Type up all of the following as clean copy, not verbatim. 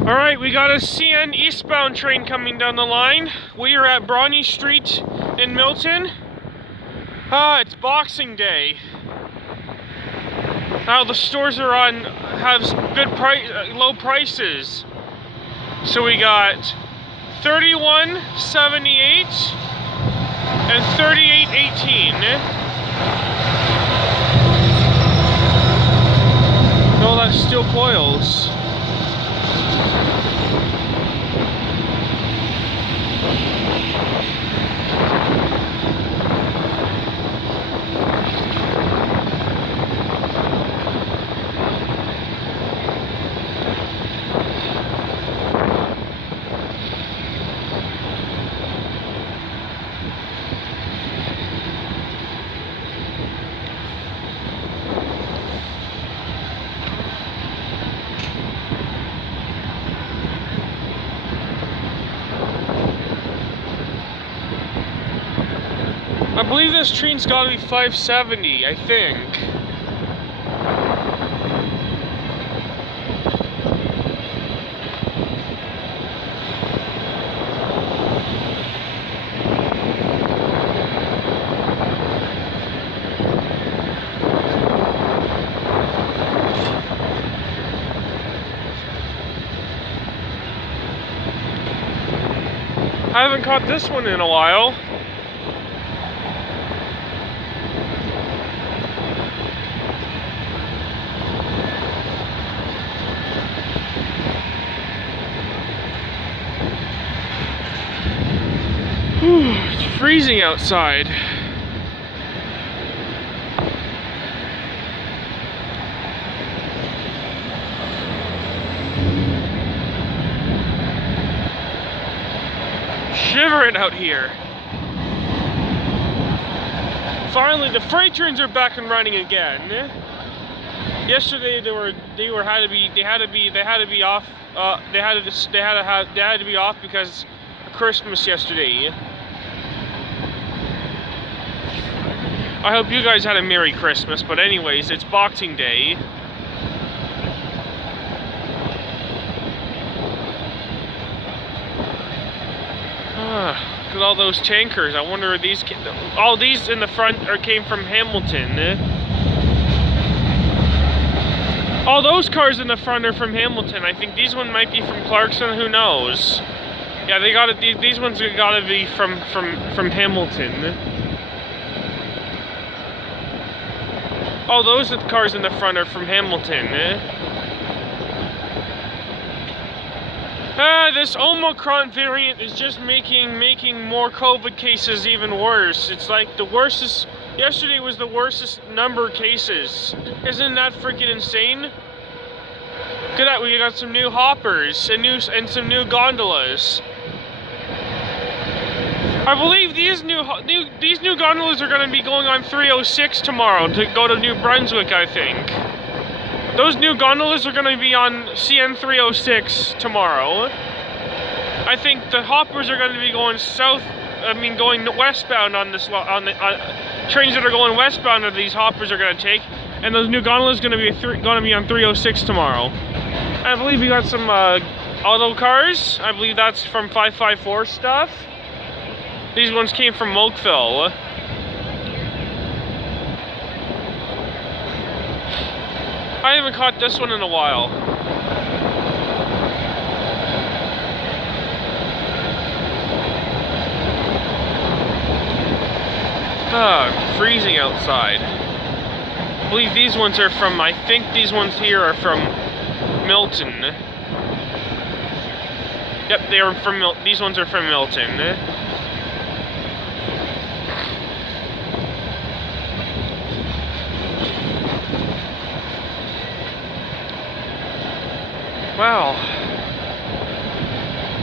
Alright, we got a CN eastbound train coming down the line. We are at BRONTE Street in Milton. It's Boxing Day. Now the stores have good low prices. So we got $31.78 and $38.18. No, that's steel coils. I believe this train's got to be 570, I think. I haven't caught this one in a while. It's freezing outside. Shivering out here. Finally, the freight trains are back and running again. Yesterday they had to be off because of Christmas yesterday. I hope you guys had a Merry Christmas, but anyways, it's Boxing Day. Look at all those tankers. I wonder if all these in the front came from Hamilton. All those cars in the front are from Hamilton. I think these ones might be from Clarkson, who knows? Yeah, these ones gotta be from Hamilton. Oh, those cars in the front are from Hamilton. This Omicron variant is just making more COVID cases even worse. It's like the worstest. Yesterday was the worstest number of cases. Isn't that freaking insane? Look at that. We got some new hoppers and some new gondolas. I believe these new gondolas are going to be going on 306 tomorrow to go to New Brunswick, I think. Those new gondolas are going to be on CN 306 tomorrow. I think the hoppers are going to be going going westbound on this trains that are going westbound are these hoppers are going to take, and those new gondolas are going to be on 306 tomorrow. I believe we got some auto cars. I believe that's from 554 stuff. These ones came from Oakville. I haven't caught this one in a while. Freezing outside. I believe these ones are from, I think these ones here are from Milton. Yep, they are from these ones are from Milton. Wow.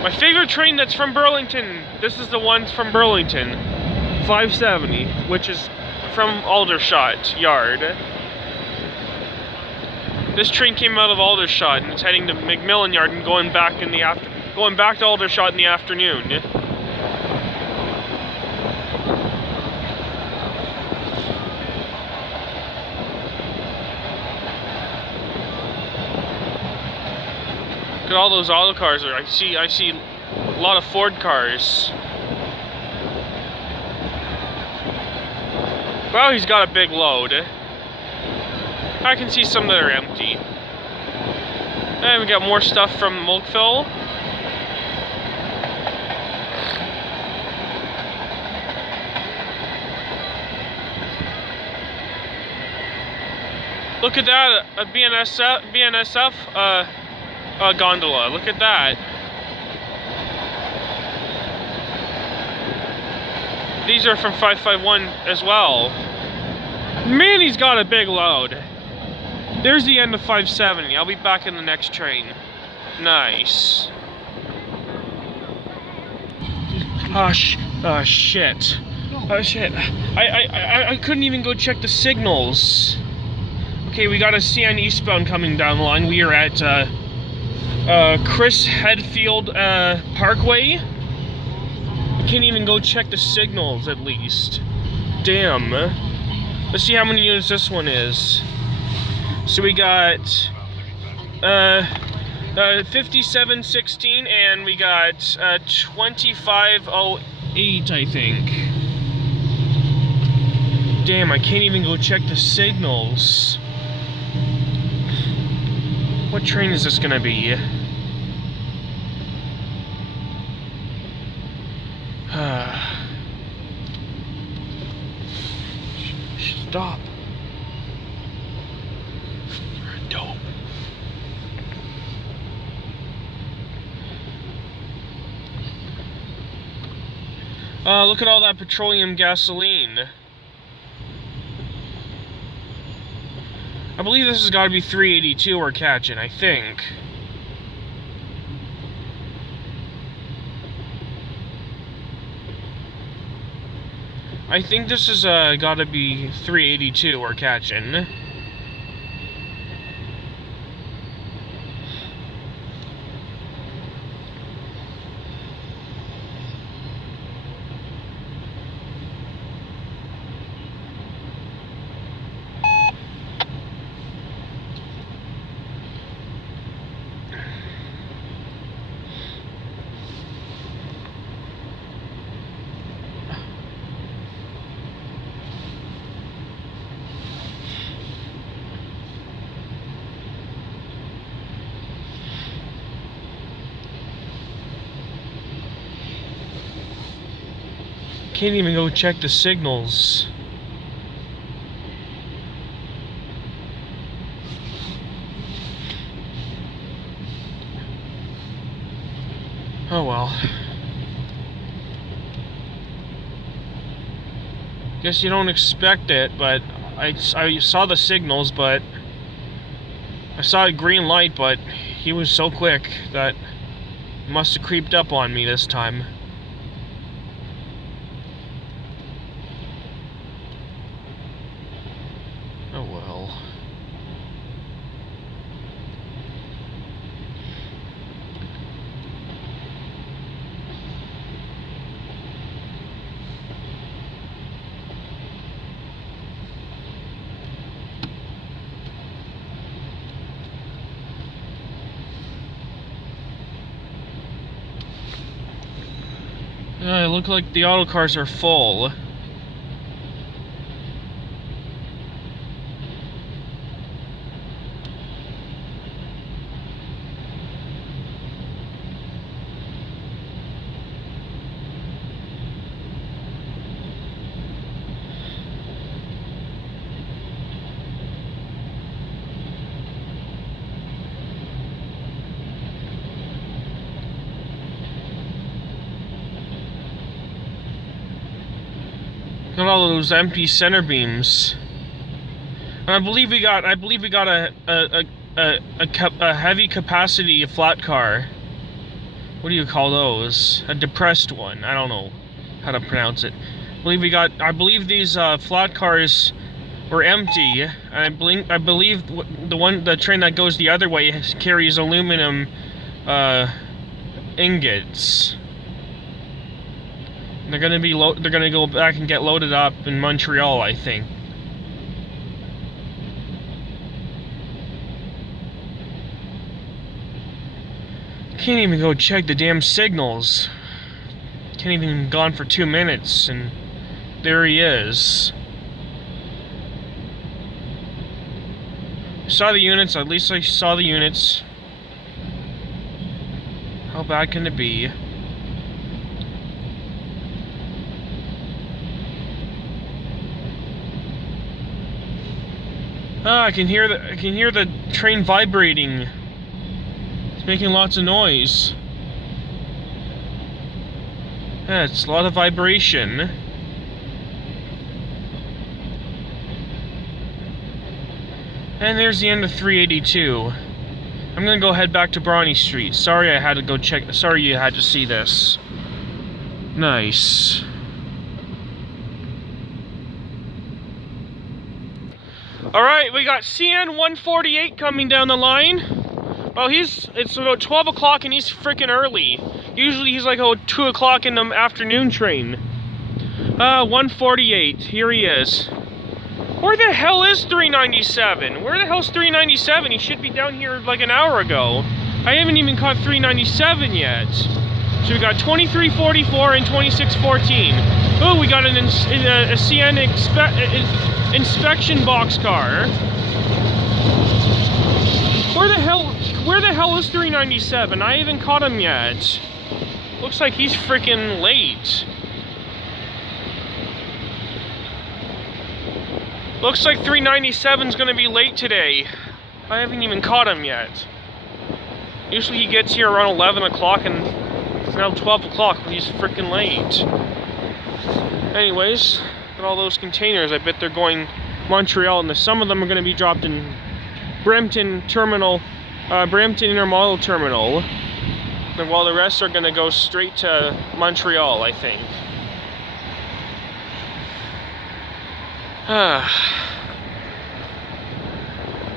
My favorite train that's from Burlington. This is the one from Burlington. 570, which is from Aldershot Yard. This train came out of Aldershot and it's heading to McMillan Yard and going back to Aldershot in the afternoon. Look at all those auto cars there. I see a lot of Ford cars. Well, he's got a big load. I can see some that are empty. And we got more stuff from Milkville. Look at that, a BNSF gondola. Look at that. These are from 551 as well. Man, he's got a big load. There's the end of 570. I'll be back in the next train. Nice. Oh shit. Oh shit. I couldn't even go check the signals. Okay, we got a CN eastbound coming down the line. We are at Chris Hadfield Parkway. I can't even go check the signals at least. Damn. Let's see how many units this one is. So we got 5716 and we got 2508, I think. Damn, I can't even go check the signals. What train is this gonna be? Stop. You're dope. Look at all that petroleum gasoline. I believe this has got to be 382 we're catching, I think. I think this is got to be 382 we're catching. Can't even go check the signals. Oh well. Guess you don't expect it, but I saw the signals, but I saw a green light, but he was so quick that he must have creeped up on me this time. Oh well. It looks like the auto cars are full. Got all of those empty center beams, and I believe we got a heavy capacity flat car. What do you call those? A depressed one. I don't know how to pronounce it. I believe these flat cars were empty, and I believe the train that goes the other way carries aluminum ingots. They're gonna go back and get loaded up in Montreal, I think. Can't even go check the damn signals. Can't even gone for 2 minutes, and there he is. Saw the units, at least I saw the units. How bad can it be? Ah, I can hear the train vibrating. It's making lots of noise. Yeah, it's a lot of vibration. And there's the end of 382. I'm gonna go head back to Bronte Street. Sorry I had to go check. Sorry you had to see this. Nice. Alright, we got CN 148 coming down the line. Well, it's about 12 o'clock and he's freaking early. Usually he's like 2 o'clock in the afternoon train. 148, here he is. Where the hell is 397? Where the hell's 397? He should be down here like an hour ago. I haven't even caught 397 yet. So we got 2344 and 2614. Oh, we got a CN inspection box car. Where the hell is 397? I haven't caught him yet. Looks like he's freaking late. Looks like 397's gonna be late today. I haven't even caught him yet. Usually he gets here around 11 o'clock and it's now 12 o'clock, but he's freaking late. Anyways, got all those containers. I bet they're going Montreal, and some of them are gonna be dropped in Brampton Terminal, Brampton Intermodal Terminal. And while the rest are gonna go straight to Montreal, I think.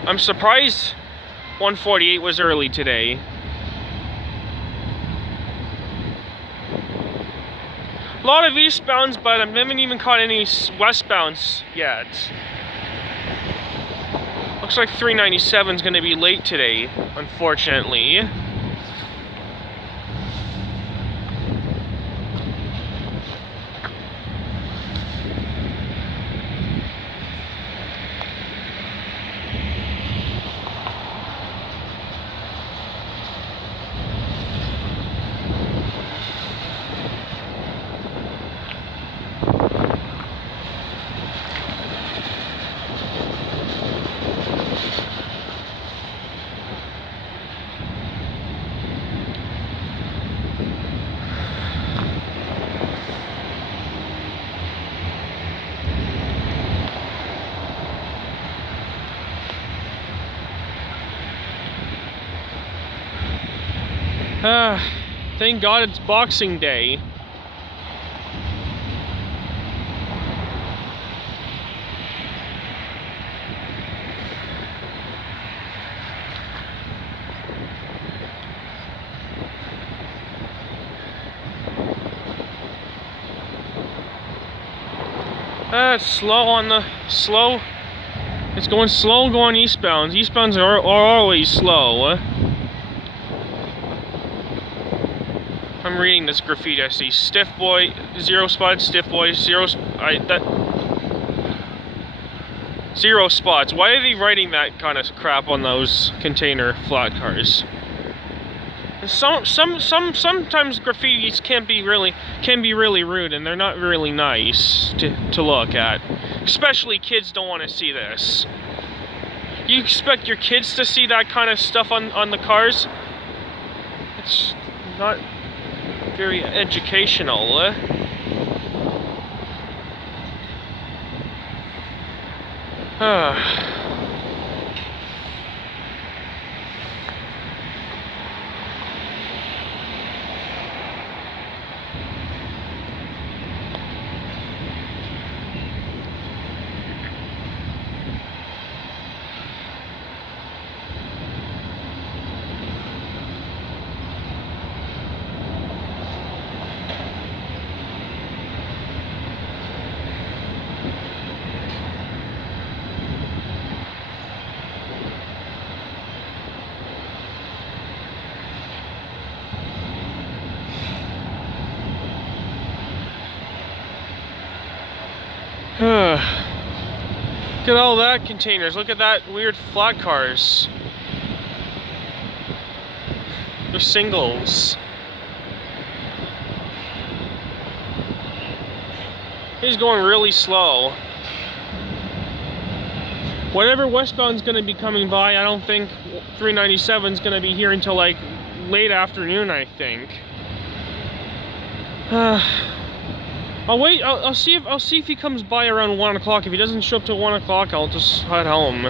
I'm surprised 148 was early today. A lot of eastbounds, but I haven't even caught any westbounds yet. Looks like 397 is going to be late today, unfortunately. Thank God it's Boxing Day. It's slow on the slow. It's going slow going eastbounds. Eastbounds are always slow. I'm reading this graffiti. I see stiff boy, 0 spots, stiff boy, 0 spots. Why are they writing that kind of crap on those container flat cars? Sometimes graffitis can be really rude, and they're not really nice to look at. Especially kids don't want to see this. You expect your kids to see that kind of stuff on the cars? It's not very educational. Look at all that containers. Look at that weird flat cars. They're singles. He's going really slow. Whatever westbound's going to be coming by, I don't think 397's going to be here until like late afternoon, I think. I'll wait. I'll see if he comes by around 1 o'clock. If he doesn't show up till 1 o'clock, I'll just head home.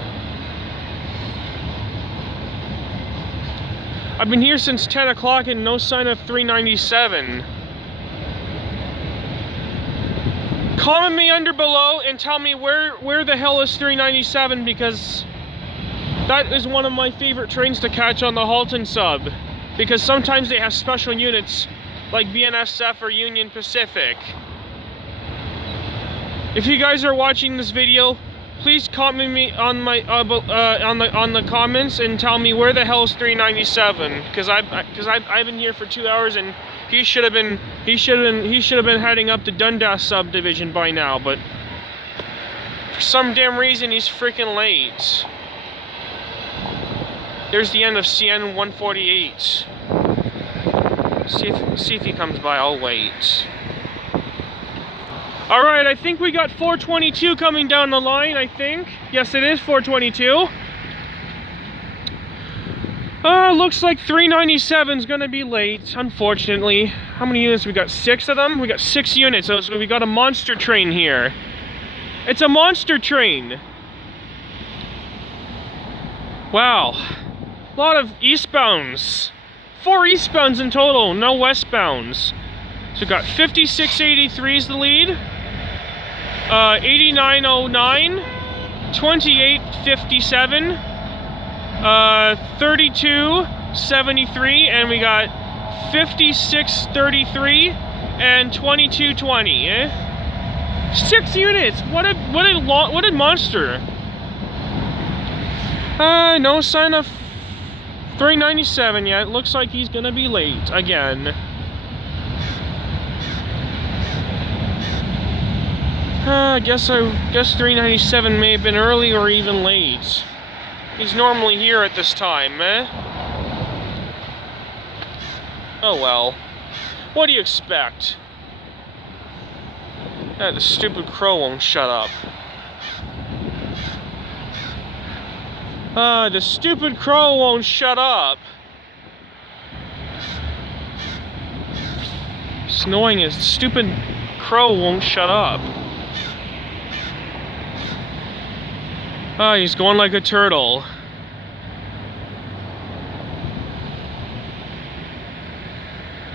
I've been here since 10 o'clock and no sign of 397. Comment me under below and tell me where the hell is 397, because that is one of my favorite trains to catch on the Halton sub. Because sometimes they have special units like BNSF or Union Pacific. If you guys are watching this video, please comment me on my on the comments and tell me where the hell is 397, because I've been here for 2 hours and he should have been heading up to Dundas subdivision by now, but for some damn reason he's freaking late. There's the end of CN 148. See if he comes by. I'll wait. Alright, I think we got 422 coming down the line, I think. Yes, it is 422. Looks like 397's gonna be late, unfortunately. How many units? We got 6 of them? We got 6 units, so we got a monster train here. It's a monster train. Wow. A lot of eastbounds. 4 eastbounds in total, no westbounds. So we got 5683 is the lead. 8909, 2857, 3273, and we got 5633 and 2220. 6 units. What a monster. No sign of 397 yet. Looks like he's gonna be late again. I guess 397 may have been early or even late. He's normally here at this time, eh? Oh well. What do you expect? The stupid crow won't shut up. The stupid crow won't shut up. It's annoying as the stupid crow won't shut up. Oh, he's going like a turtle.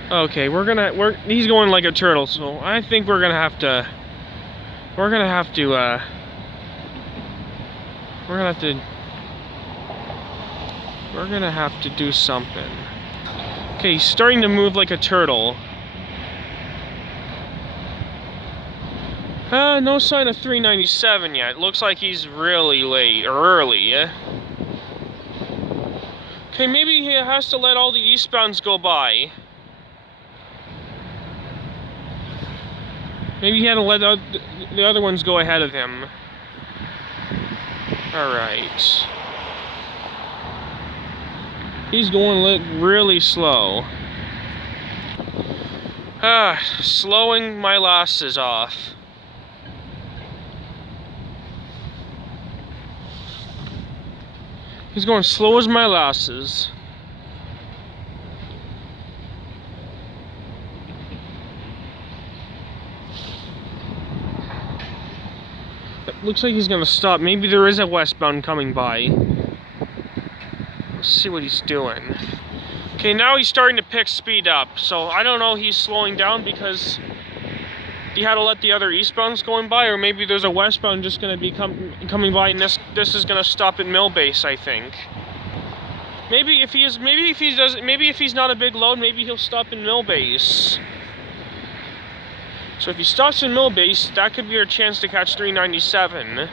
Okay, he's going like a turtle, so I think we're gonna have to do something. Okay, he's starting to move like a turtle. No sign of 397 yet. Looks like he's really late, or early, yeah? Okay, maybe he has to let all the eastbounds go by. Maybe he had to let the other ones go ahead of him. Alright. He's going really slow. Slowing my losses off. He's going slow as my lasses. Looks like he's gonna stop. Maybe there is a westbound coming by. Let's see what he's doing. Okay, now he's starting to pick speed up. So I don't know, he's slowing down because he had to let the other eastbounds going by, or maybe there's a westbound just gonna be coming by, and this is gonna stop at Mill Base, I think. Maybe if he's not a big load, maybe he'll stop in Mill Base. So if he stops in Mill Base, that could be our chance to catch 397.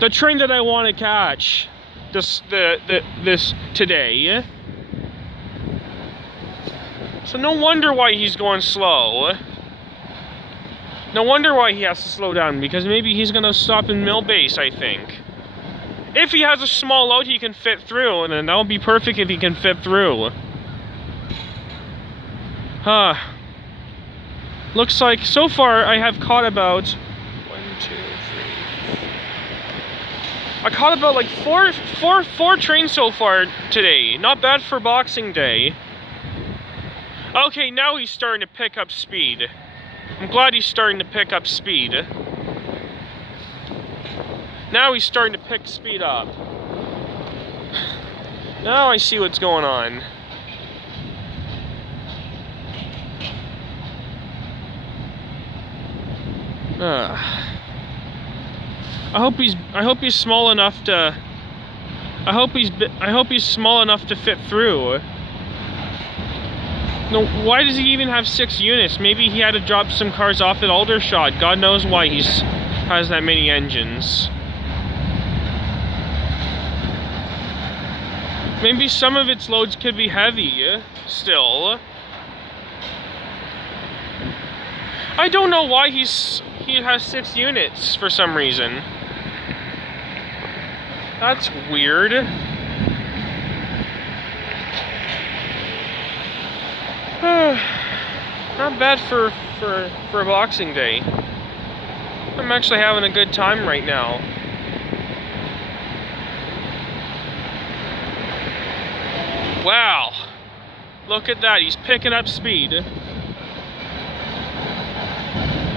The train that I want to catch this today. So no wonder why he's going slow. No wonder why he has to slow down, because maybe he's gonna stop in mill base, I think. If he has a small load he can fit through, then that would be perfect if he can fit through. Looks like, so far, I have caught about... 1, 2, 3... I caught about like four trains so far today. Not bad for Boxing Day. Okay, now he's starting to pick up speed. I'm glad he's starting to pick up speed. Now he's starting to pick speed up. Now I see what's going on. I hope he's small enough to. I hope he's small enough to fit through. No, why does he even have 6 units? Maybe he had to drop some cars off at Aldershot. God knows why has that many engines. Maybe some of its loads could be heavy still. I don't know why he has 6 units for some reason. That's weird. Not bad for Boxing Day. I'm actually having a good time right now. Wow. Look at that, he's picking up speed.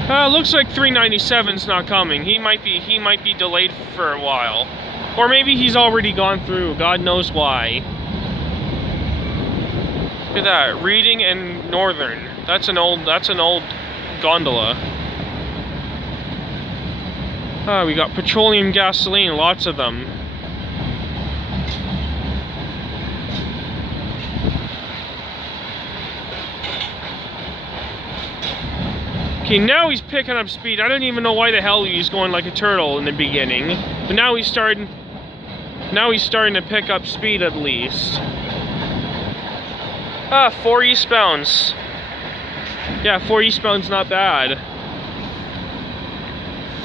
Looks like 397's not coming. He might be delayed for a while. Or maybe he's already gone through. God knows why. Look at that, Reading and Northern. That's an old gondola. We got petroleum gasoline, lots of them. Okay, now he's picking up speed. I don't even know why the hell he's going like a turtle in the beginning. But now he's starting to pick up speed at least. 4 eastbounds. Yeah, 4 eastbounds not bad.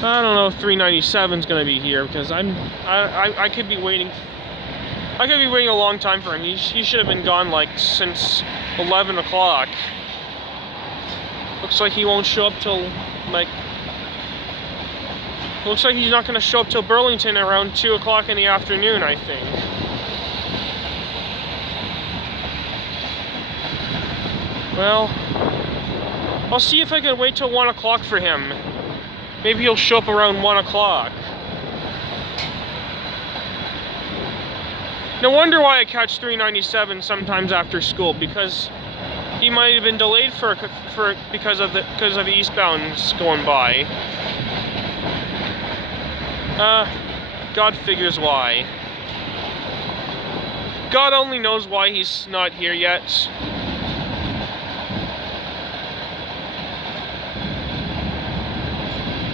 I don't know if 397's gonna be here because I could be waiting. I could be waiting a long time for him. He should have been gone like since 11 o'clock. Looks like he won't show up till like. Looks like he's not gonna show up till Burlington around 2 o'clock in the afternoon, I think. Well, I'll see if I can wait till 1 o'clock for him. Maybe he'll show up around 1 o'clock. No wonder why I catch 397 sometimes after school, because he might have been delayed because of the eastbounds going by. God figures why. God only knows why he's not here yet.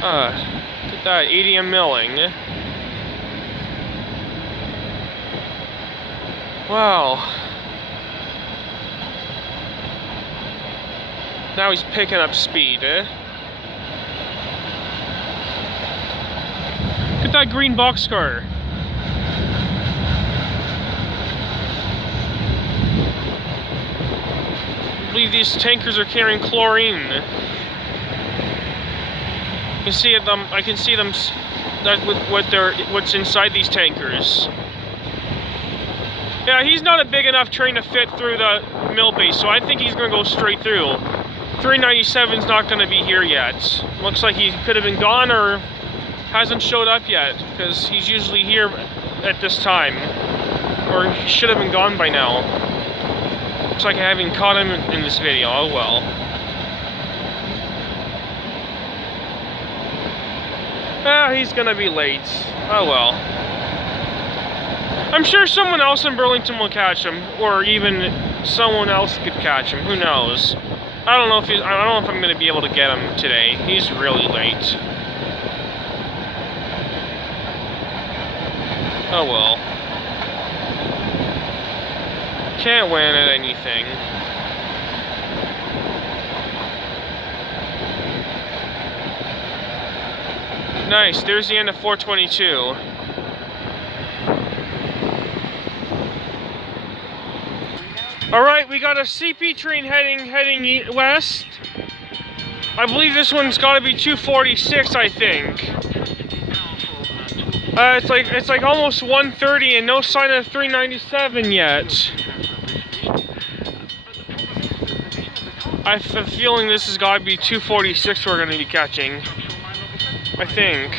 Look at that, ADM milling. Wow. Now he's picking up speed, Look at that green boxcar. I believe these tankers are carrying chlorine. I can see them what's inside these tankers. Yeah, he's not a big enough train to fit through the mill base, so I think he's gonna go straight through. 397's not gonna be here yet. Looks like he could have been gone or hasn't showed up yet, because he's usually here at this time. Or he should have been gone by now. Looks like I haven't caught him in this video. Oh well. He's gonna be late. Oh well. I'm sure someone else in Burlington will catch him, or even someone else could catch him. Who knows? I don't know if I'm gonna be able to get him today. He's really late. Oh well. Can't win at anything. Nice, there's the end of 422. Alright, we got a CP train heading west. I believe this one's gotta be 246, I think. It's like almost 1:30 and no sign of 397 yet. I have a feeling this has gotta be 246 we're gonna be catching. I think.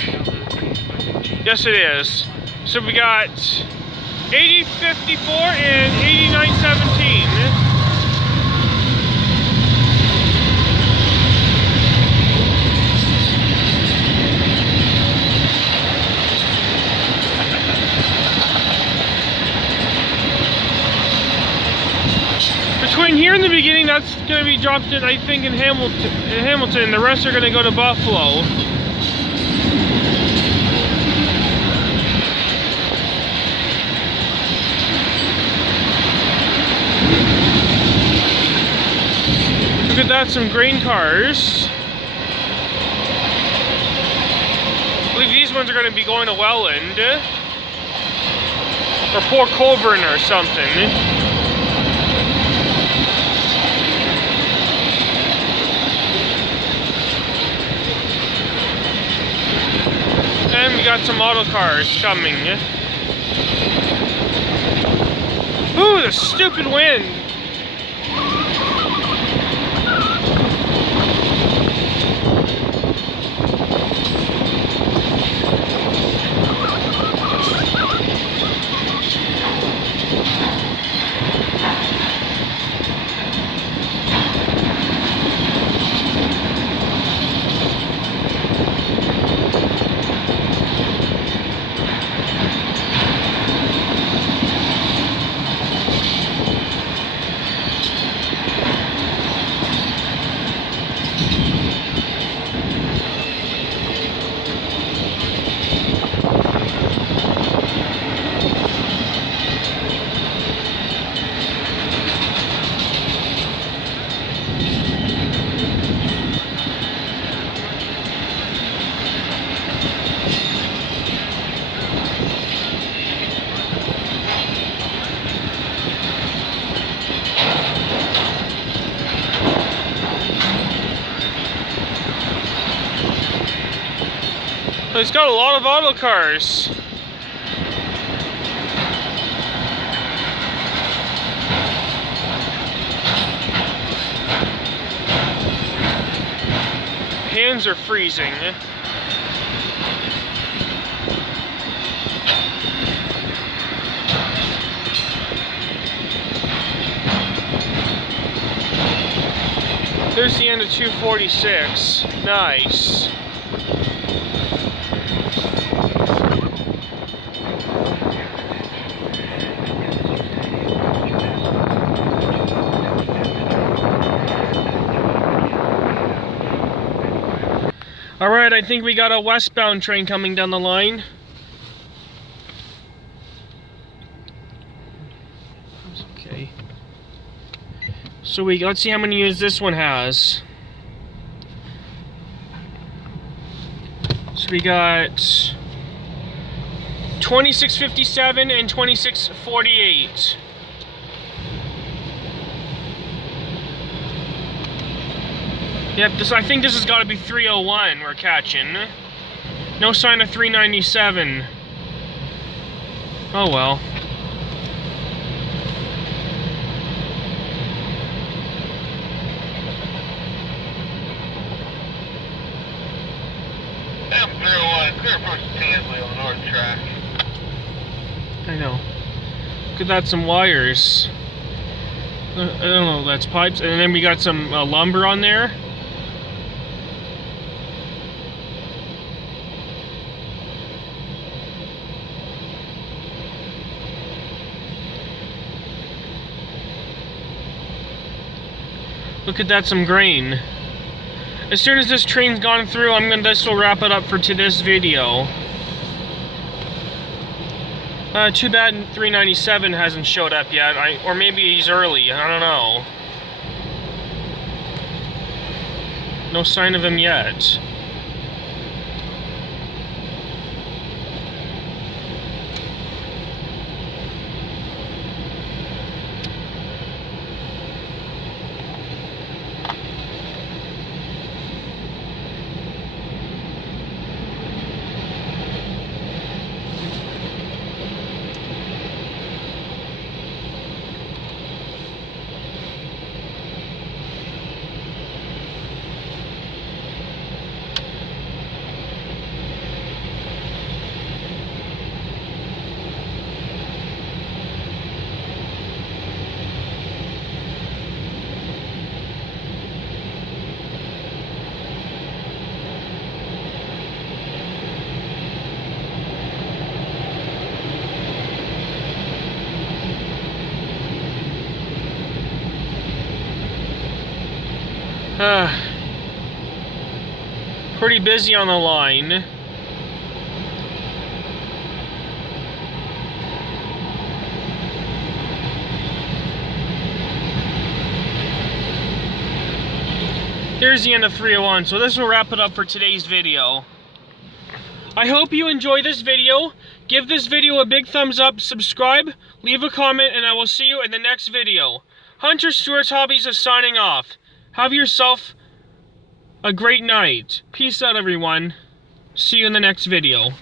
Yes, it is. So we got 8054 and 8917. Between here and the beginning, that's going to be dropped in, I think, in Hamilton. The rest are going to go to Buffalo. Look at that, some grain cars. I believe these ones are going to be going to Welland. Or Port Colborne or something. And we got some auto cars coming. Ooh, the stupid wind! It's got a lot of auto cars. Hands are freezing. There's the end of 246. Nice. Alright, I think we got a westbound train coming down the line. Okay. So let's see how many units this one has. So we got 2657 and 2648. Yep, I think this has got to be 301 we're catching. No sign of 397. Oh well. M301, clear approach to Tansley on the north track. I know. Look at that, some wires. I don't know, that's pipes. And then we got some lumber on there. Look at that, some grain. As soon as this train's gone through, this will wrap it up for this video. Too bad 397 hasn't showed up yet, or maybe he's early, I don't know. No sign of him yet. Pretty busy on the line. There's the end of 301, so this will wrap it up for today's video. I hope you enjoyed this video. Give this video a big thumbs up, subscribe, leave a comment, and I will see you in the next video. Hunter Stewart's Hobbies is signing off. Have yourself a great night. Peace out, everyone. See you in the next video.